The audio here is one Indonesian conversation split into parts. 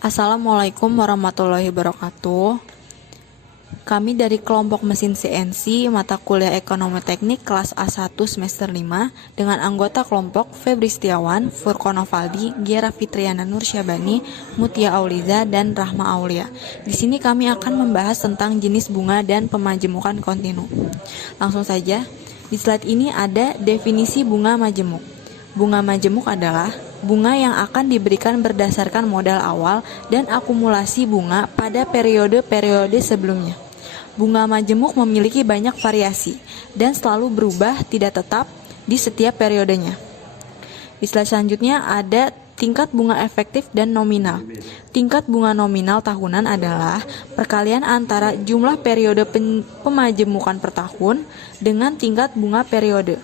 Assalamualaikum warahmatullahi wabarakatuh. Kami dari kelompok mesin CNC mata kuliah Ekonomi Teknik kelas A1 semester 5 dengan anggota kelompok Febri Setiawan, Furqono Faldi, Giara Fitriana Nursyabani, Mutia Auliza, dan Rahma Aulia. Di sini kami akan membahas tentang jenis bunga dan pemajemukan kontinu. Langsung saja, di slide ini ada definisi bunga majemuk. Bunga majemuk adalah bunga yang akan diberikan berdasarkan modal awal dan akumulasi bunga pada periode-periode sebelumnya. Bunga majemuk memiliki banyak variasi dan selalu berubah tidak tetap di setiap periodenya. Di slide selanjutnya ada tingkat bunga efektif dan nominal. Tingkat bunga nominal tahunan adalah perkalian antara jumlah periode pemajemukan per tahun dengan tingkat bunga periode.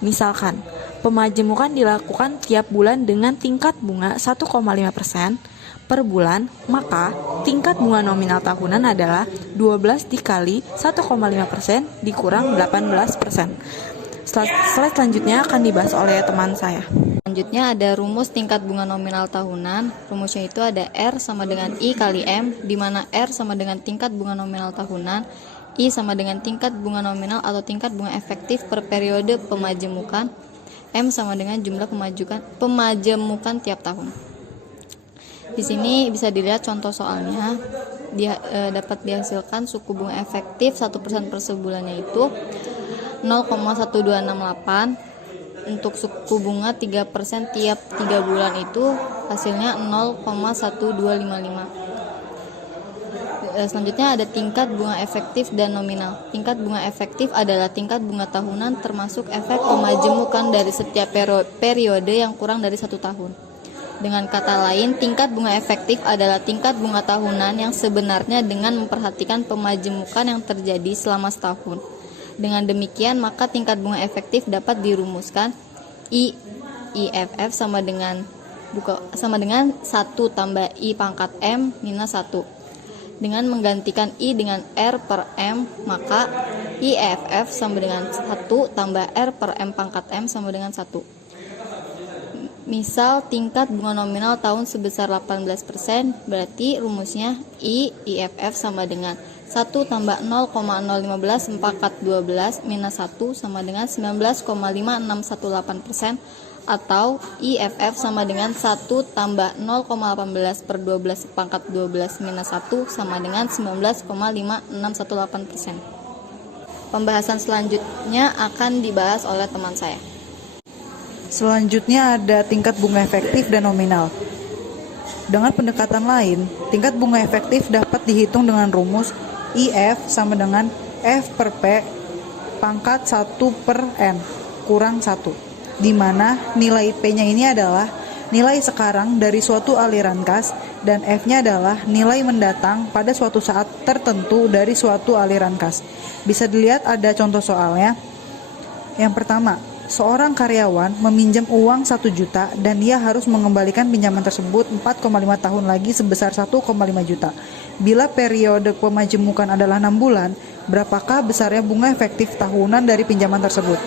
Misalkan, pemajemukan dilakukan tiap bulan dengan tingkat bunga 1,5% per bulan, maka tingkat bunga nominal tahunan adalah 12 dikali 1,5% dikurang 18%. Slide selanjutnya akan dibahas oleh teman saya. Selanjutnya ada rumus tingkat bunga nominal tahunan. Rumusnya itu ada R sama dengan I kali M, di mana R sama dengan tingkat bunga nominal tahunan, I sama dengan tingkat bunga nominal atau tingkat bunga efektif per periode pemajemukan, M sama dengan jumlah pemajemukan tiap tahun. Di sini bisa dilihat contoh soalnya. Dapat dihasilkan suku bunga efektif 1% per sebulannya itu 0,1268. Untuk suku bunga 3% tiap 3 bulan itu hasilnya 0,1255. Selanjutnya ada tingkat bunga efektif dan nominal. Tingkat bunga efektif adalah tingkat bunga tahunan termasuk efek pemajemukan dari setiap periode yang kurang dari 1 tahun. Dengan kata lain, tingkat bunga efektif adalah tingkat bunga tahunan yang sebenarnya dengan memperhatikan pemajemukan yang terjadi selama setahun. Dengan demikian, maka tingkat bunga efektif dapat dirumuskan IFF sama dengan 1 tambah I pangkat M minus 1. Dengan menggantikan I dengan R per M, maka IFF sama dengan 1 tambah R per M pangkat M sama dengan 1. Misal tingkat bunga nominal tahun sebesar 18%, berarti rumusnya IFF sama dengan 1 tambah 0,015 pangkat 12 minus 1 sama dengan 19,5618%, atau IFF sama dengan 1 tambah 0,18 per 12 pangkat 12 minus 1 sama dengan 19,5618%. Pembahasan selanjutnya akan dibahas oleh teman saya. Selanjutnya ada tingkat bunga efektif dan nominal. Dengan pendekatan lain, tingkat bunga efektif dapat dihitung dengan rumus IF sama dengan F per P pangkat 1 per N kurang 1, di mana nilai P-nya ini adalah nilai sekarang dari suatu aliran kas dan F-nya adalah nilai mendatang pada suatu saat tertentu dari suatu aliran kas. Bisa dilihat ada contoh soalnya. Yang pertama, seorang karyawan meminjam uang 1 juta dan dia harus mengembalikan pinjaman tersebut 4,5 tahun lagi sebesar 1,5 juta. Bila periode pemajemukan adalah 6 bulan, berapakah besarnya bunga efektif tahunan dari pinjaman tersebut?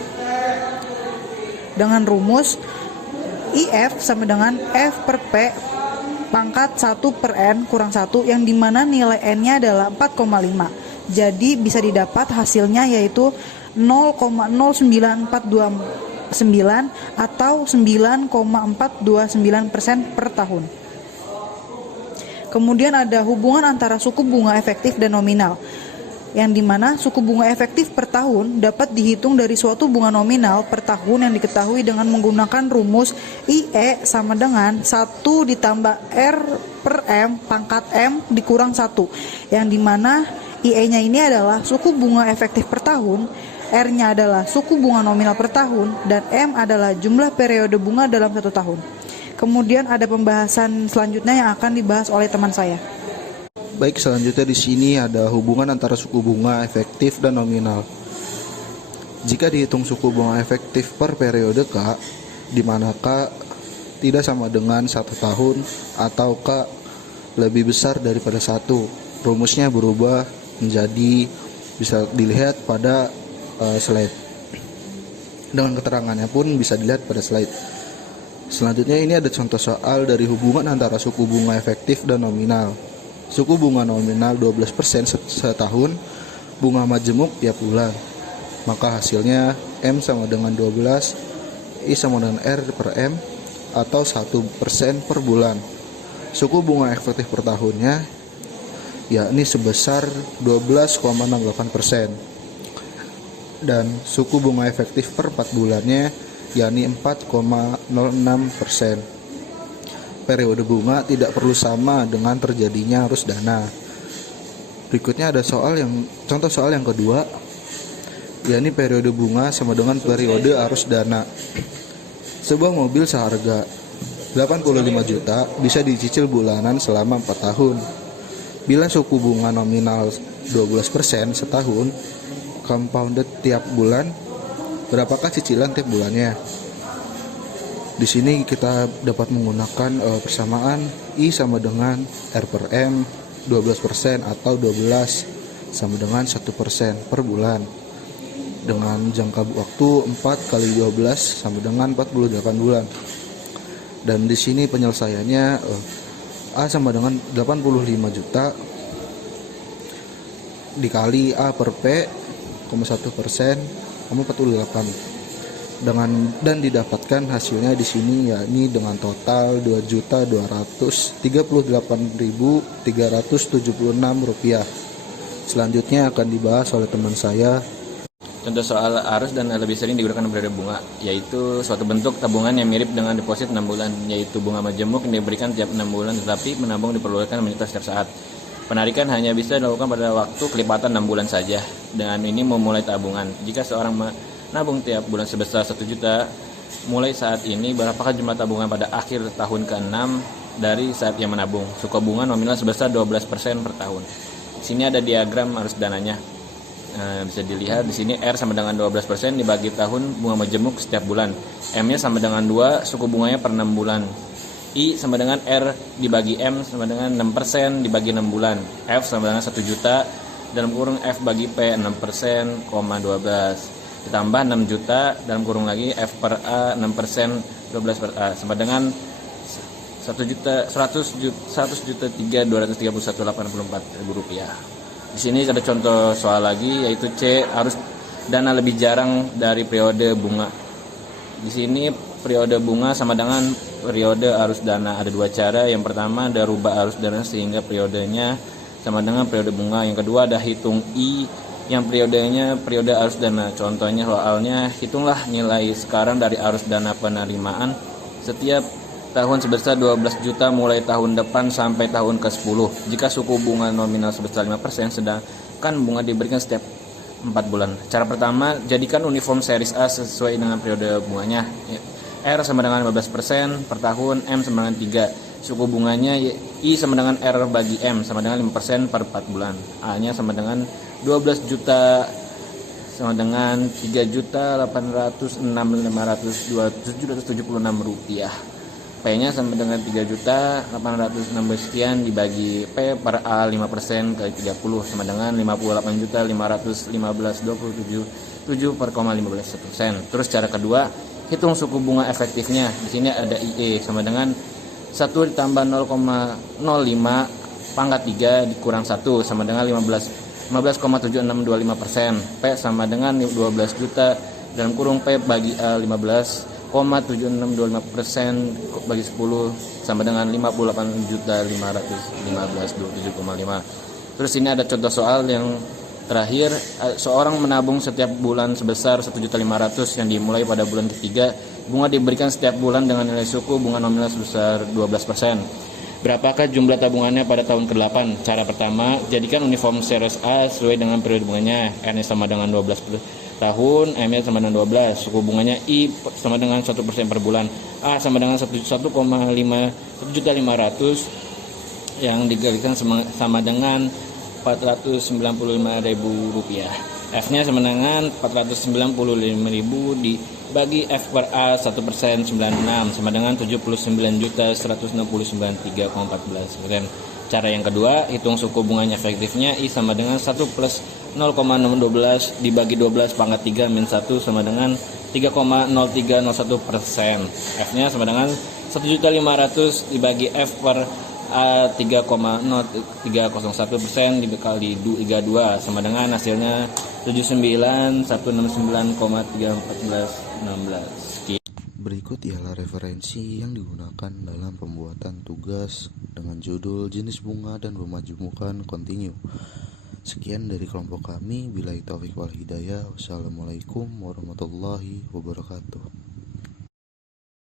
Dengan rumus IF sama dengan F per P pangkat 1 per N kurang 1, yang dimana nilai N-nya adalah 4,5. Jadi bisa didapat hasilnya yaitu 0,09429 atau 9,429% per tahun. Kemudian ada hubungan antara suku bunga efektif dan nominal, yang dimana suku bunga efektif per tahun dapat dihitung dari suatu bunga nominal per tahun yang diketahui dengan menggunakan rumus IE sama dengan 1 ditambah R per M pangkat M dikurang 1, yang dimana IE-nya ini adalah suku bunga efektif per tahun, R-nya adalah suku bunga nominal per tahun, dan M adalah jumlah periode bunga dalam 1 tahun. Kemudian ada pembahasan selanjutnya yang akan dibahas oleh teman saya. Baik, selanjutnya di sini ada hubungan antara suku bunga efektif dan nominal. Jika dihitung suku bunga efektif per periode K, di mana K tidak sama dengan 1 tahun atau K lebih besar daripada 1, rumusnya berubah menjadi, bisa dilihat pada slide. Dengan keterangannya pun bisa dilihat pada slide. Selanjutnya ini ada contoh soal dari hubungan antara suku bunga efektif dan nominal. Suku bunga nominal 12% setahun, bunga majemuk tiap bulan. Maka hasilnya M sama dengan 12, I sama dengan R per M, atau 1% per bulan. Suku bunga efektif per tahunnya yakni sebesar 12,68%. Dan suku bunga efektif per 4 bulannya yakni 4,06%. Periode bunga tidak perlu sama dengan terjadinya arus dana. Berikutnya ada contoh soal yang kedua, yakni periode bunga sama dengan periode arus dana. Sebuah mobil seharga 85 juta bisa dicicil bulanan selama 4 tahun. Bila suku bunga nominal 12% setahun, compounded tiap bulan, berapakah cicilan tiap bulannya? Di sini kita dapat menggunakan persamaan I sama dengan R per M 12% atau 12 sama dengan 1% per bulan. Dengan jangka waktu 4 kali 12 sama dengan 48 bulan. Dan di sini penyelesaiannya A sama dengan 85 juta dikali A per P, 1% 48. Dan didapatkan hasilnya di sini yakni dengan total Rp2.238.376. Selanjutnya akan dibahas oleh teman saya. Contoh soal arus dan lebih sering digunakan periode bunga, yaitu suatu bentuk tabungan yang mirip dengan deposit 6 bulan, yaitu bunga majemuk yang diberikan tiap 6 bulan, tetapi menabung diperbolehkan menyetor setiap saat. Penarikan hanya bisa dilakukan pada waktu kelipatan 6 bulan saja. Dengan ini memulai tabungan. Jika seorang menabung tiap bulan sebesar 1 juta, mulai saat ini berapakah jumlah tabungan pada akhir tahun ke-6 dari saat ia menabung? Suku bunga nominal sebesar 12% per tahun. Di sini ada diagram arus dananya. Bisa dilihat di sini R sama dengan 12% dibagi tahun bunga majemuk setiap bulan. M-nya sama dengan 2, suku bunganya per 6 bulan. I sama dengan R dibagi M sama dengan 6% dibagi 6 bulan. F sama dengan 1 juta dalam kurung F bagi P 6%, 12. Ditambah 6 juta dalam kurung lagi F per A 6%, 12 per A sama dengan 100.3.231.084 rupiah. Di sini ada contoh soal lagi, yaitu C, arus dana lebih jarang dari periode bunga. Di sini periode bunga sama dengan periode arus dana. Ada dua cara. Yang pertama ada rubah arus dana sehingga periodenya sama dengan periode bunga. Yang kedua ada hitung I yang periodenya periode arus dana. Contohnya soalnya, hitunglah nilai sekarang dari arus dana penerimaan setiap tahun sebesar 12 juta mulai tahun depan sampai tahun ke-10 jika suku bunga nominal sebesar 5%, sedangkan bunga diberikan setiap 4 bulan. Cara pertama, jadikan uniform series A sesuai dengan periode bunganya. R sama dengan 15% per tahun, M sama dengan 3. Suku bunganya I sama dengan R bagi M sama dengan 5% per 4 bulan. A-nya sama dengan 12 juta sama dengan 3.806.527.776 rupiah. P-nya sama dengan 3.816 sekian dibagi P per A 5% kali 30 sama dengan 58.515.27 per 15%. Terus cara kedua, hitung suku bunga efektifnya. Di sini ada IE sama dengan 1 ditambah 0,05 pangkat 3 dikurang 1 sama dengan 15,7625%. P sama dengan 12 juta dalam kurung P bagi A 15,7625% bagi 10 sama dengan 58.515.27,5. Terus ini ada contoh soal yang terakhir, seorang menabung setiap bulan sebesar 1.500.000 yang dimulai pada bulan ketiga. Bunga diberikan setiap bulan dengan nilai suku bunga nominal sebesar 12%. Berapakah jumlah tabungannya pada tahun ke-8? Cara pertama, jadikan uniform series A sesuai dengan periode bunganya. N sama dengan 12 tahun, M sama dengan 12. Suku bunganya I sama dengan 1% per bulan. A sama dengan 1.500.000 yang dikalikan sama dengan 495.000 rupiah. F-nya sama dengan 495.000 dibagi F per A 1% 96 sama dengan 79.169.314%. Cara yang kedua, hitung suku bunganya efektifnya. I sama dengan 1 plus 0,612 dibagi 12 pangkat 3 min 1 sama dengan 3,0301%. F-nya sama dengan 1.500.000 dibagi F per A 3,0301% dikali 32 sama dengan hasilnya 79.169,31416. Berikut ialah referensi yang digunakan dalam pembuatan tugas dengan judul jenis bunga dan pemajemukan kontinu. Sekian dari kelompok kami. Billahi taufiq wal hidayah. Wassalamualaikum warahmatullahi wabarakatuh.